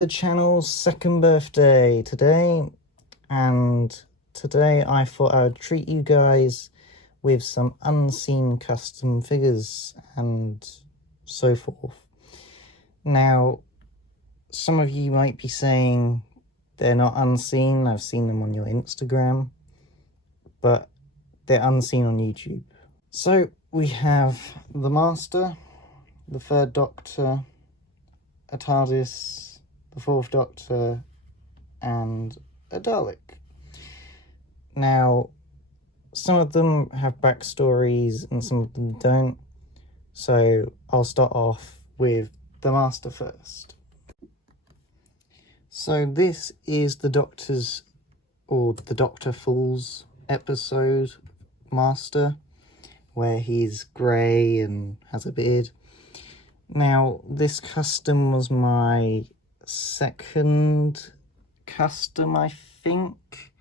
The channel's second birthday today, and today I thought I would treat you guys with some unseen custom figures and so forth. Now, some of you might be saying they're not unseen, I've seen them on your Instagram, but they're unseen on YouTube. So we have the Master, the Third Doctor, a Tardis, the Fourth Doctor, and a Dalek. Now, some of them have backstories and some of them don't, so I'll start off with the Master first. So this is the Doctor's, or the Doctor Falls episode, Master, where he's grey and has a beard. Now, this custom was my second custom, I think.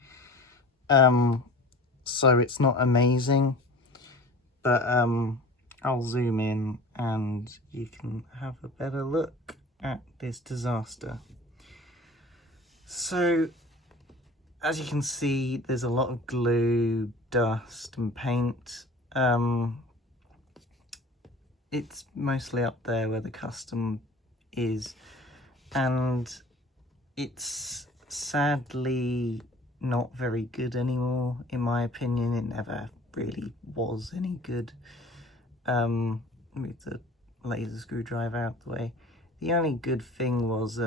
So it's not amazing, but I'll zoom in and you can have a better look at this disaster. So, as you can see, there's a lot of glue, dust and paint. It's mostly up there where the custom is, and it's sadly not very good anymore, in my opinion. It never really was any good. Move the laser screwdriver out the way. The only good thing was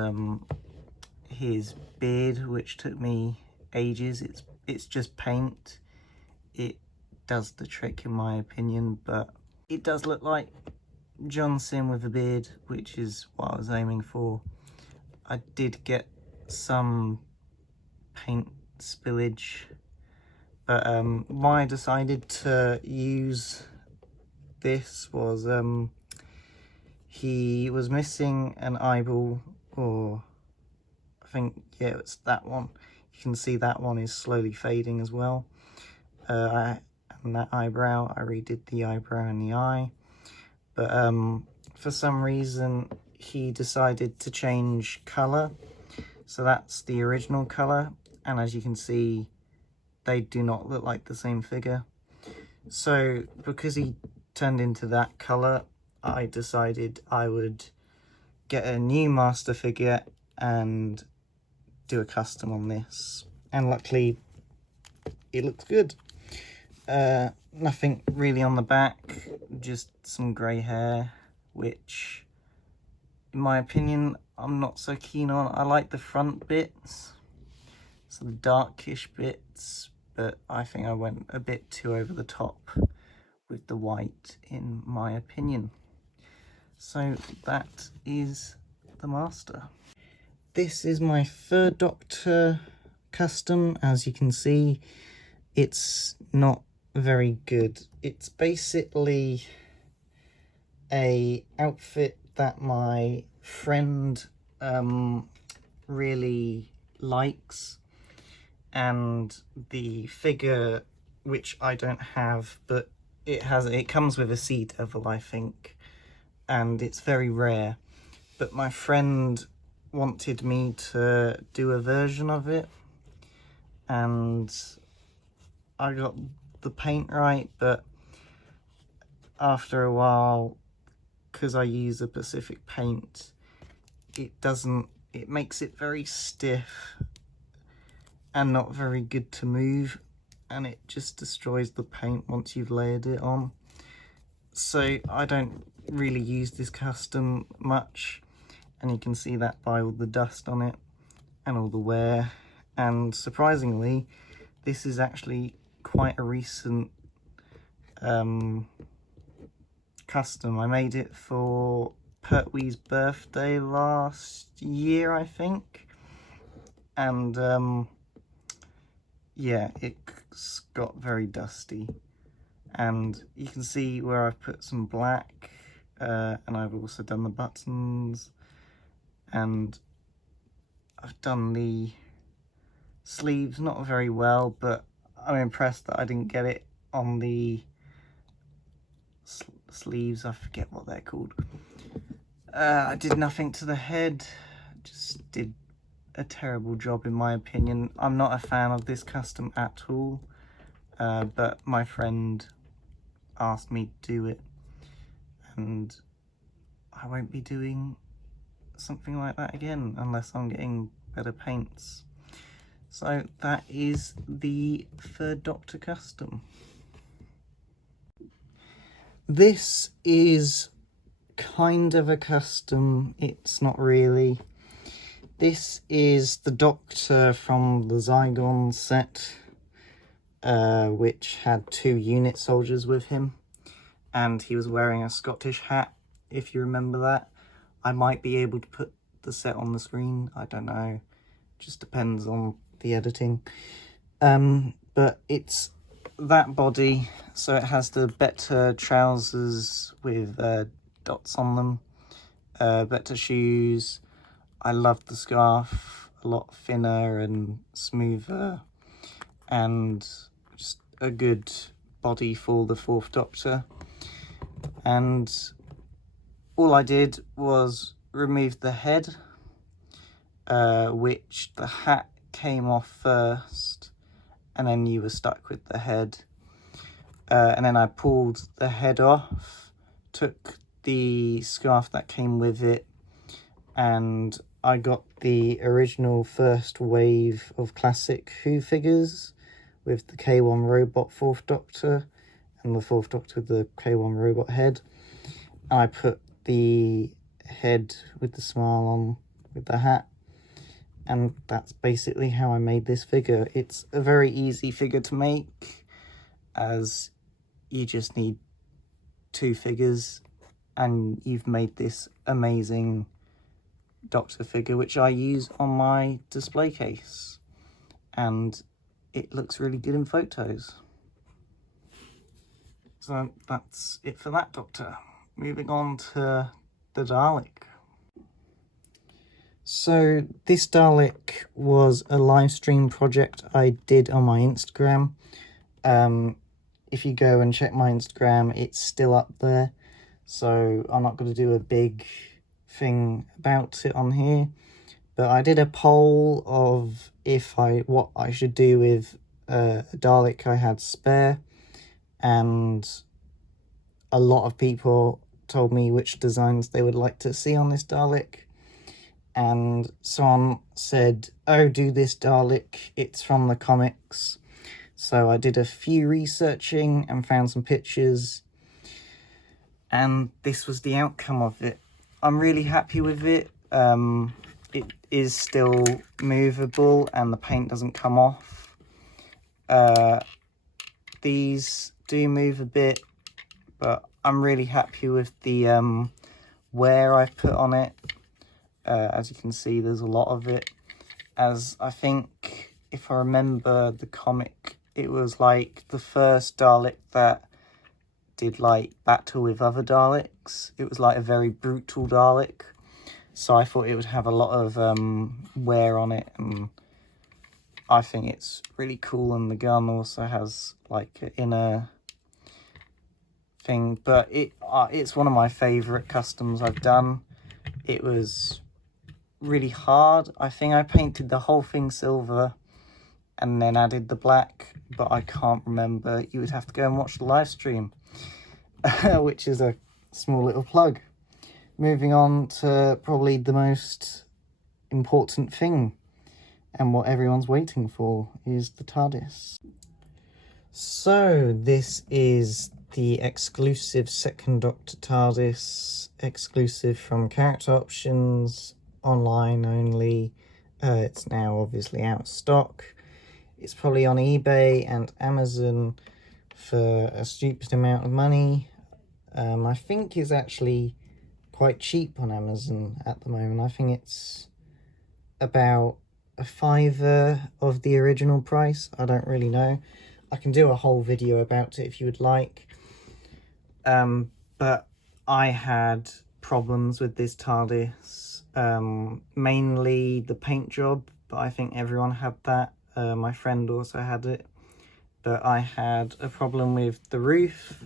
his beard, which took me ages. It's just paint. It does the trick in my opinion, but it does look like John Sim with a beard, which is what I was aiming for. I did get some paint spillage, but why I decided to use this was he was missing an eyeball, or I think, yeah, it's that one. You can see that one is slowly fading as well. And that eyebrow, I redid the eyebrow and the eye, but for some reason he decided to change colour. So that's the original colour, and as you can see, they do not look like the same figure. So because he turned into that colour, I decided I would get a new Master figure and do a custom on this, and luckily it looks good. Nothing really on the back, just some grey hair, which in my opinion I'm not so keen on. I like the front bits, so the darkish bits, but I think I went a bit too over the top with the white in my opinion. So that is the Master. This is my Third Doctor custom. As you can see, it's not very good. It's basically a outfit that my friend really likes, and the figure, which I don't have, but it comes with a sea devil, I think, and it's very rare, but my friend wanted me to do a version of it, and I got the paint right, but after a while, because I use a Pacific paint, it makes it very stiff and not very good to move, and it just destroys the paint once you've layered it on. So I don't really use this custom much, and you can see that by all the dust on it and all the wear. And surprisingly, this is actually quite a recent custom. I made it for Pertwee's birthday last year, I think, and yeah, it's got very dusty, and you can see where I've put some black, and I've also done the buttons, and I've done the sleeves not very well, but I'm impressed that I didn't get it on the sleeves. I forget what they're called. I did nothing to the head, just did a terrible job in my opinion. I'm not a fan of this custom at all, but my friend asked me to do it, and I won't be doing something like that again unless I'm getting better paints. So that is the Third Doctor custom. This is kind of a custom, it's not really. This is the Doctor from the Zygon set, which had 2 unit soldiers with him, and he was wearing a Scottish hat, if you remember that. I might be able to put the set on the screen, I don't know, just depends on the editing. But it's that body, so it has the better trousers with dots on them, better shoes. I love the scarf, a lot thinner and smoother, and just a good body for the 4th Doctor. And all I did was remove the head, which the hat came off first, and then you were stuck with the head. And then I pulled the head off, took the scarf that came with it, and I got the original first wave of classic Who figures with the K1 robot 4th Doctor and the 4th Doctor with the K1 robot head. And I put the head with the smile on with the hat, and that's basically how I made this figure. It's a very easy figure to make, as you just need 2 figures and you've made this amazing Doctor figure, which I use on my display case, and it looks really good in photos. So that's it for that Doctor. Moving on to the Dalek. So this Dalek was a live stream project I did on my Instagram. If you go and check my Instagram, it's still up there, so I'm not going to do a big thing about it on here, but I did a poll of what I should do with a Dalek I had spare, and a lot of people told me which designs they would like to see on this Dalek, and someone said, oh, do this Dalek, it's from the comics. So I did a few researching and found some pictures, and this was the outcome of it. I'm really happy with it. It is still movable and the paint doesn't come off. These do move a bit, but I'm really happy with the wear I put on it. As you can see, there's a lot of it, as I think, if I remember the comic, it was like the first Dalek that did like battle with other Daleks. It was like a very brutal Dalek, so I thought it would have a lot of wear on it, and I think it's really cool. And the gun also has like an inner thing, but it's one of my favorite customs I've done. It was really hard. I think I painted the whole thing silver and then added the black, but I can't remember. You would have to go and watch the live stream, which is a small little plug. Moving on to probably the most important thing, and what everyone's waiting for, is the Tardis. So this is the exclusive 2nd Doctor Tardis, exclusive from Character Options, online only. It's now obviously out of stock. It's probably on eBay and Amazon for a stupid amount of money. I think it's actually quite cheap on Amazon at the moment. I think it's about a $5 of the original price. I don't really know. I can do a whole video about it if you would like. But I had problems with this TARDIS. Mainly the paint job, but I think everyone had that. My friend also had it. But I had a problem with the roof.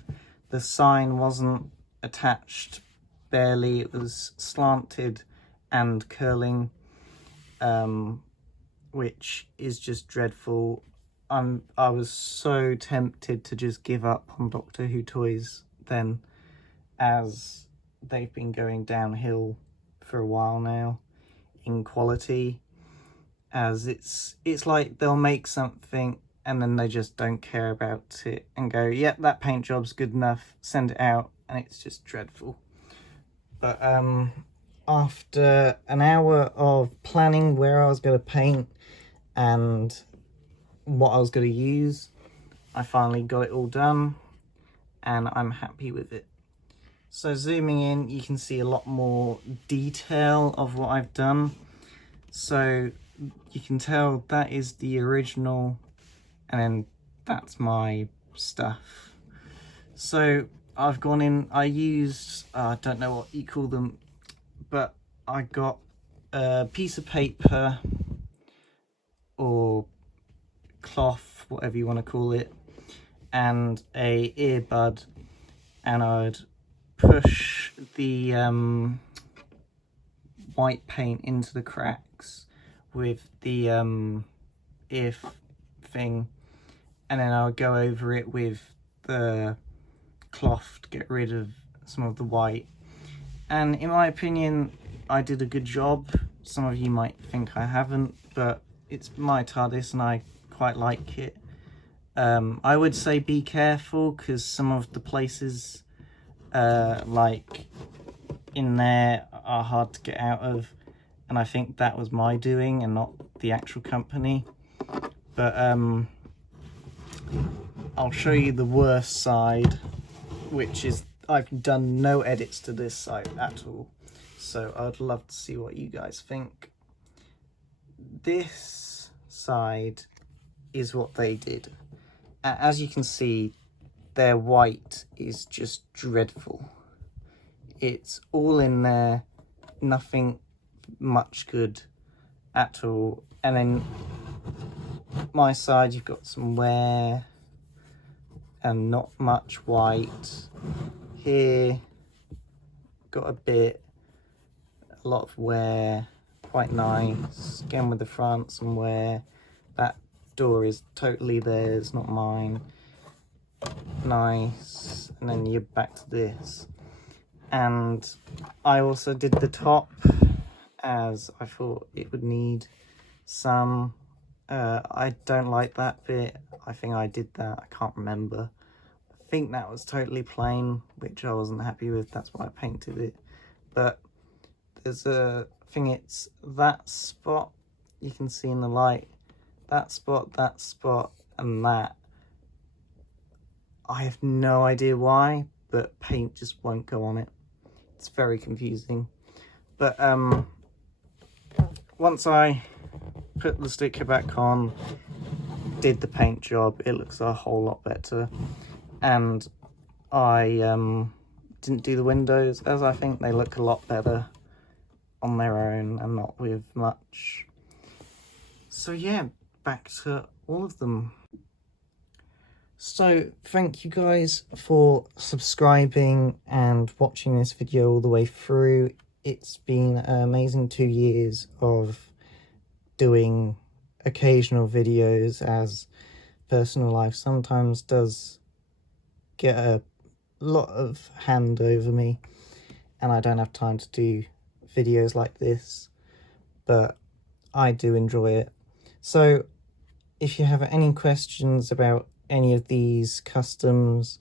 The sign wasn't attached barely. It was slanted and curling. which is just dreadful. I was so tempted to just give up on Doctor Who toys then, as they've been going downhill for a while now in quality, as it's like they'll make something and then they just don't care about it and go, yep, that paint job's good enough, send it out, and it's just dreadful. But after an hour of planning where I was going to paint and what I was going to use, I finally got it all done and I'm happy with it. So zooming in, you can see a lot more detail of what I've done. So you can tell that is the original, and then that's my stuff. So I've gone in, I used, I don't know what you call them, but I got a piece of paper or cloth, whatever you want to call it, and a earbud, and I'd push the white paint into the cracks with the ear thing, and then I would go over it with the cloth to get rid of some of the white. And in my opinion, I did a good job. Some of you might think I haven't, but it's my Tardis and I quite like it. I would say be careful, because some of the places like in there are hard to get out of, and I think that was my doing and not the actual company. But I'll show you the worst side, which is I've done no edits to this side at all, so I'd love to see what you guys think. This side is what they did. As you can see, their white is just dreadful. It's all in there, nothing much good at all. And then my side, you've got some wear and not much white. Here, got a lot of wear, quite nice. Again with the front, some wear. That door is totally theirs, not mine. Nice. And then you're back to this. And I also did the top, as I thought it would need some. I don't like that bit. I think I did that, I can't remember. I think that was totally plain, which I wasn't happy with. That's why I painted it. But there's a thing, it's that spot you can see in the light, that spot, and that. I have no idea why, but paint just won't go on it. It's very confusing. But once I put the sticker back on, did the paint job, it looks a whole lot better. And I didn't do the windows, as I think they look a lot better on their own and not with much. So yeah, back to all of them. So thank you guys for subscribing and watching this video all the way through. It's been an amazing 2 years of doing occasional videos, as personal life sometimes does get a lot of hand over me and I don't have time to do videos like this, but I do enjoy it. So if you have any questions about any of these customs,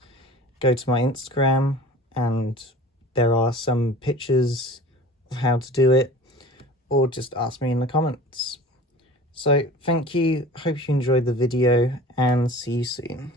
go to my Instagram and there are some pictures of how to do it, or just ask me in the comments. So thank you, hope you enjoyed the video, and see you soon.